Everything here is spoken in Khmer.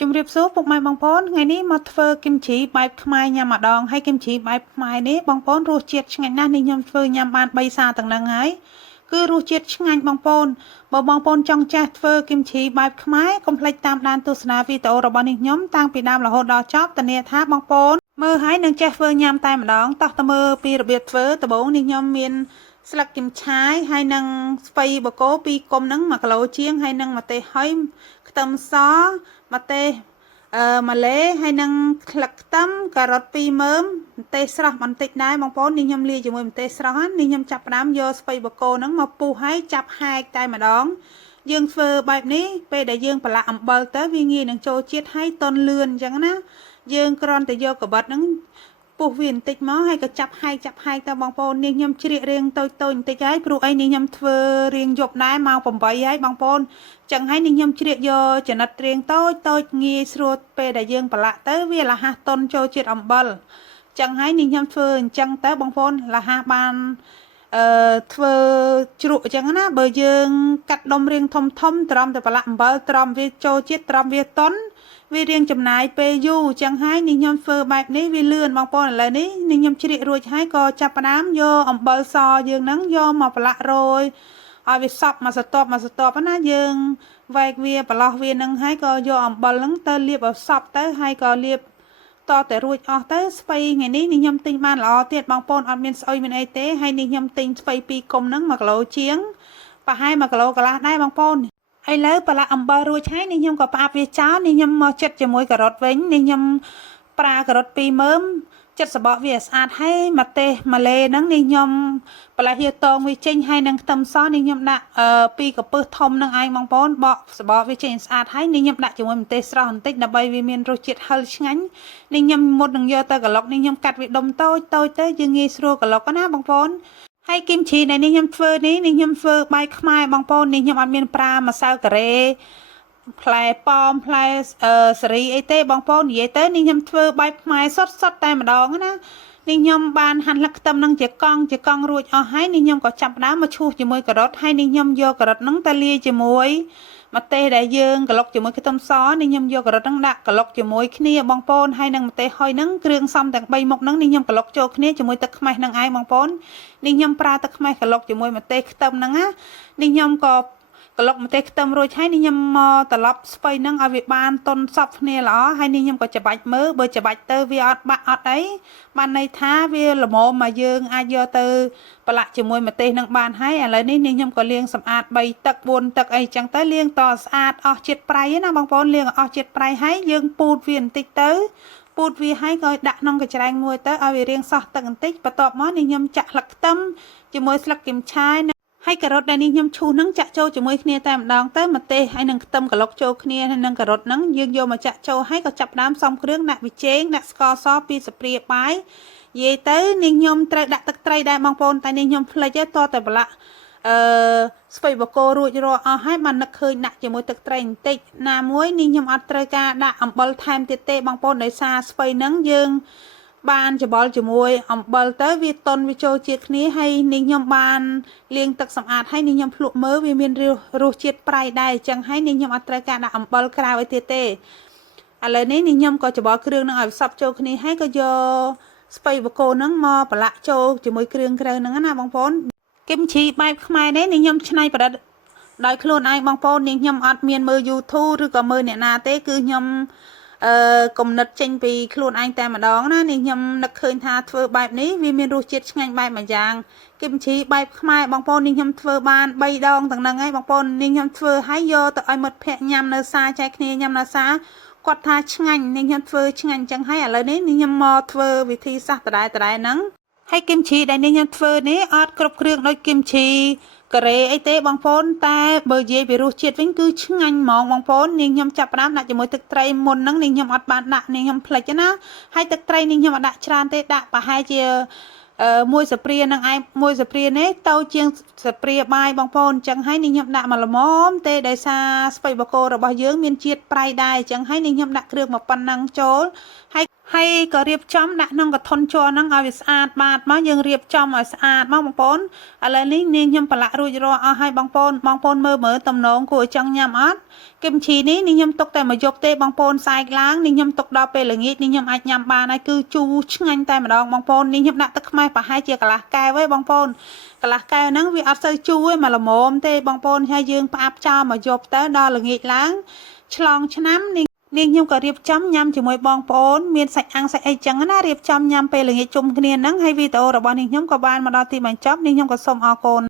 ជំរាបសួរពុកម៉ែបងប្អូនថ្ងៃនេះមកធ្វើគីមជីបែបខ្មែរញ៉ាំម្ដងហើយគីមជីបែបខ្មែរនេះបងប្អូនរសជាតិឆ្ងាញ់ណាស់នេះខ្ញុំធ្វើញ៉ាំបាន3សាទាំងហ្នឹងហើយគឺរសជាតិឆ្ងាញ់បងប្អូនបើបងប្អូនចង់ចេះធ្វើគីមជីបែបខ្មែរកុំភ្លេចតាមដានទស្សនាវីដេអូរបស់នេះខ្ញុំតាំងពីដើមរហូតដល់ចប់ធានាថាបងប្អូនមើលហើយនឹងចេះធ្វើញ៉ាំតែម្ដងតោះទៅមើលពីរបៀបធ្វើដំបូងនេះខ្ញុំមានស្លឹកគីមឆាយហើយនឹងស្ពៃបកគោ2គុំហ្នឹង1គីឡូជាងហើយនឹងម្ទេសហើយខ្ទឹមសម្ទេសម៉ាឡេហើយនឹងស្លឹកខ្ទឹមការ៉ុត2មើមម្ទេសស្រស់បន្តិចដែរបងប្អូននេះខ្ញុំលាយជាមួយម្ទេសស្រស់នេះខ្ញុំចាប់ផ្ដើមយកស្ពៃបកគោហ្នឹងមកពុះហើយចាប់ហែកតែម្ដងយើងធ្វើបែបនេះពេលដែលយើងប្រឡាក់អំបិលទៅវាងាយនឹងចូលជាតិហើយទន់លឿនអញ្ចឹងណាយើងគ្រាន់តែយកកបិតហ្នឹងពុះវាបន្តិចមកហើយក៏ចាប់ហែកទៅបងប្អូននេះខ្ញុំជ្រៀករៀងតូចបន្តិចហើយព្រោះអីនេះខ្ញុំធ្វើរៀងយប់ដែរម៉ោង8ហើយបងប្អូនចឹងហើយនេះខ្ញុំជ្រៀកយកចំណិតរៀងតូចងាយស្រួលពេលដែលយើងប្រឡាក់ទៅវាលះទន់ចូលជាតិអំបិលចឹងហើយនេះខ្ញុំធ្វើអញ្ចឹងទៅបងប្អូនលះបានធ្វើជ្រក់អញ្ចឹងណាបើយើងកាត់ដុំរៀងធំត្រឹមតែប្រឡាក់អំបិលត្រឹមវាចូលជាតិត្រឹមវាទន់វារៀងចំណាយពេលយូរចឹងហើយនេះខ្ញុំធ្វើបែបនេះវាលឿនបងប្អូនឥឡូវនេះខ្ញុំជ្រៀករួចហើយក៏ចាប់ផ្ដើមយកអំបិលសយើងហ្នឹងយកមកប្រឡាក់រយឲ្យវាសប់មកស្ទប់ណាយើងវែកវាប្រឡោះវានឹងហើយក៏យកអំបិលហ្នឹងទៅលាបឲ្យសប់ទៅហើយក៏លាបតតែរួចអស់ទៅស្ពៃថ្ងៃនេះខ្ញុំទិញបានល្អទៀតបងប្អូនអត់មានស្អុយមានអីទេហើយនេះខ្ញុំទិញស្ពៃ2គុំហ្នឹង1គីឡូជាងប្រហែល1គីឡូកន្លះដែរបងប្អូនឥឡូវប្រឡាក់អំបិលរួចហើយនេះខ្ញុំក៏ផ្អាប់វាចោលនេះខ្ញុំមកចិតជាមួយការ៉ុតវិញនេះខ្ញុំប្រើការ៉ុត2មើមចិត្តសបកវាស្អាតហើយម្ទេសម៉ាឡេហ្នឹងនេះខ្ញុំប្រឡាក់ហៀតងវាចេញហើយនឹងខ្ទឹមសនេះខ្ញុំដាក់2កាពឹសធំនឹងឯងបងប្អូនបកសបកវាចេញស្អាតហើយនេះខ្ញុំដាក់ជាមួយម្ទេសស្រស់បន្តិចដើម្បីវាមានរសជាតិហឹរឆ្ងាញ់នេះខ្ញុំមុតនឹងយកទៅក្លុកនេះខ្ញុំកាត់វាដុំតូចទៅយើងងាយស្រួលក្លុកណាបងប្អូនហើយគីមជីដែលនេះខ្ញុំធ្វើនេះខ្ញុំធ្វើបាយខ្មែរបងប្អូននេះខ្ញុំអត់មានប្រើម្សៅការ៉េផ្លែប៉ោមផ្លែសេរីអីទេបងប្អូននិយាយទៅនេះខ្ញុំធ្វើបែបខ្មែរសុទ្ធតែម្ដងណានេះខ្ញុំបានហាន់លឹកខ្ទឹមនឹងជាកង់រួចអស់ហើយនេះខ្ញុំក៏ចាប់ផ្ដើមមកឈូសជាមួយការ៉ុតហើយនេះខ្ញុំយកការ៉ុតនឹងទៅលាយជាមួយម្ទេសដែលយើងក្លុកជាមួយខ្ទឹមសនេះខ្ញុំយកការ៉ុតនឹងដាក់ក្លុកជាមួយគ្នាបងប្អូនហើយនឹងម្ទេសហុយនឹងគ្រឿងផ្សំទាំង3មុខនឹងនេះខ្ញុំក្លុកចូលគ្នាជាមួយទឹកខ្មេះនឹងឯងបងប្អូននេះខ្ញុំប្រើទឹកខ្មេះក្លុកជាមួយម្ទេសខ្ទឹមហ្នឹងណានេះខ្ញុំក៏ក្លុកម្ទេសខ្ទឹមរួចហើយនេះខ្ញុំមកត្រឡប់ស្ពៃនឹងឲ្យវាបានតុនសពគ្នាល្អហើយនេះខ្ញុំក៏ច្របាច់មើលបើច្របាច់ទៅវាអត់បាក់អត់អីបានន័យថាវាល្មមមកយើងអាចយកទៅប្រឡាក់ជាមួយម្ទេសនឹងបានហើយឥឡូវនេះខ្ញុំក៏លាងសម្អាត3ទឹក4ទឹកអីចឹងទៅលាងតស្អាតអស់ជាតិប្រៃណាបងប្អូនលាងអស់ជាតិប្រៃហើយយើងពូតវាបន្តិចទៅពូតវាហើយក៏ដាក់ក្នុងកញ្ច្រែងមួយទៅឲ្យវារាងសោះទឹកបន្តិចបន្ទាប់មកនេះខ្ញុំចាក់ស្លឹកខ្ទឹមជាមួយស្លឹកគីមឆាយហើយការ៉ុតដែលនេះខ្ញុំឈូសហ្នឹងចាក់ចូលជាមួយគ្នាតែម្ដងទៅម្ទេសហើយនឹងខ្ទឹមក្លុកចូលគ្នាហើយនឹងការ៉ុតហ្នឹងយើងយកមកចាក់ចូលហើយក៏ចាប់ផ្ដើមផ្សំគ្រឿងដាក់ប៊ីចេងដាក់ស្ករស2ស្លាបព្រាបាយនិយាយទៅនេះខ្ញុំត្រូវដាក់ទឹកត្រីដែរបងប្អូនតែនេះខ្ញុំភ្លេចទេតតែប្រឡាក់ស្ពៃបកគោរួចរាល់អស់ហើយបាននឹកឃើញដាក់ជាមួយទឹកត្រីបន្តិចណាមួយនេះខ្ញុំអត់ត្រូវការដាក់អំបិលថែមទៀតទេបងប្អូនដោយសារស្ពៃហ្នឹងយើងបានច្បល់ជាមួយអំបិលទៅវាតុនវាចូលជាតិគ្នាហើយនេះខ្ញុំបានលាងទឹកសម្អាតហើយនេះខ្ញុំភ្លក់មើលវាមានរសជាតិប្រៃដែរអញ្ចឹងហើយនេះខ្ញុំអត់ត្រូវការដាក់អំបិលក្រៅអីទៀតទេឥឡូវនេះខ្ញុំក៏ច្បល់គ្រឿងនឹងឲ្យសព្វចូលគ្នាហើយក៏យកស្ពៃបកគោហ្នឹងមកប្រឡាក់ចូលជាមួយគ្រឿងក្រៅហ្នឹងណាបងប្អូនគីមជីបែបខ្មែរនេះខ្ញុំច្នៃប្រឌិតដោយខ្លួនឯងបងប្អូននេះខ្ញុំអត់មានមើល YouTube ឬក៏មើលអ្នកណាទេគឺខ្ញុំគំនិតចេញពីខ្លួនឯងតែម្ដងណានេះខ្ញុំនឹកឃើញថាធ្វើបែបនេះវាមានរសជាតិឆ្ងាញ់បែបមួយយ៉ាងគីមជីបែបខ្មែរបងប្អូននេះខ្ញុំធ្វើបាន3ដងទាំងហ្នឹងហើយបងប្អូននេះខ្ញុំធ្វើហើយយកទៅឲ្យមិត្តភ័ក្តិញ៉ាំនៅសាចែកគ្នាញ៉ាំនៅសាគាត់ថាឆ្ងាញ់នេះខ្ញុំធ្វើឆ្ងាញ់អញ្ចឹងហើយឥឡូវនេះខ្ញុំមកធ្វើវិធីសាស្ត្រដដែលហ្នឹងហើយគីមជីដែលនេះខ្ញុំធ្វើនេះអត់គ្រប់គ្រឿងដូចគីមជីការ៉េអីទេបងប្អូនតែបើនិយាយពីរសជាតិវិញគឺឆ្ងាញ់ហ្មងបងប្អូននេះខ្ញុំចាប់ផ្ដើមដាក់ជាមួយទឹកត្រីមុនហ្នឹងនេះខ្ញុំអត់បានដាក់នេះខ្ញុំភ្លេចណាហើយទឹកត្រីនេះខ្ញុំអត់ដាក់ច្រើនទេដាក់ប្រហែលជាមួយស្លាបព្រានឹងឯងមួយស្លាបព្រានេះទៅជាងស្លាបព្រាបាយបងប្អូនអញ្ចឹងហើយនេះខ្ញុំដាក់មកល្មមទេដោយសារស្ពៃបកគោរបស់យើងមានជាតិប្រៃដែរអញ្ចឹងហើយនេះខ្ញុំដាក់គ្រឿងមកប៉ុណ្ណឹងចូលហើយ ហើយក៏រៀបចំដាក់ក្នុងកធុនជ័រហ្នឹងឲ្យវាស្អាតបាតមកយើងរៀបចំឲ្យស្អាតមកបងប្អូនឥឡូវនេះនាងខ្ញុំប្រឡាក់រួចរាល់អស់ហើយបងប្អូនមើលតំណងគួរឲ្យចង់ញ៉ាំអត់គឹមឈីនេះនាងខ្ញុំទុកតែមួយយប់ទេបងប្អូនសែកឡើងនាងខ្ញុំទុកដល់ពេលល្ងាចនាងខ្ញុំអាចញ៉ាំបានហើយគឺជូរឆ្ងាញ់តែម្ដងបងប្អូននាងខ្ញុំដាក់ទឹកខ្មេះប្រហែលជាកន្លះកែវឯងបងប្អូនកន្លះកែវហ្នឹងវាអត់សូវជូរទេមកល្មមទេបងប្អូនហើយយើងផ្អាប់ចោលមួយយប់ទៅដល់ល្ងាចឡើងឆ្លងឆ្នាំនាងខ្ញុំក៏រៀបចំញ៉ាំជាមួយបងប្អូនមានសាច់អាំងសាច់អីចឹងណារៀបចំញ៉ាំពេលល្ងាចជុំគ្នាហ្នឹងហើយវីដេអូរបស់នាងខ្ញុំក៏បានមកដល់ទីបញ្ចប់នាងខ្ញុំក៏សូមអរគុណ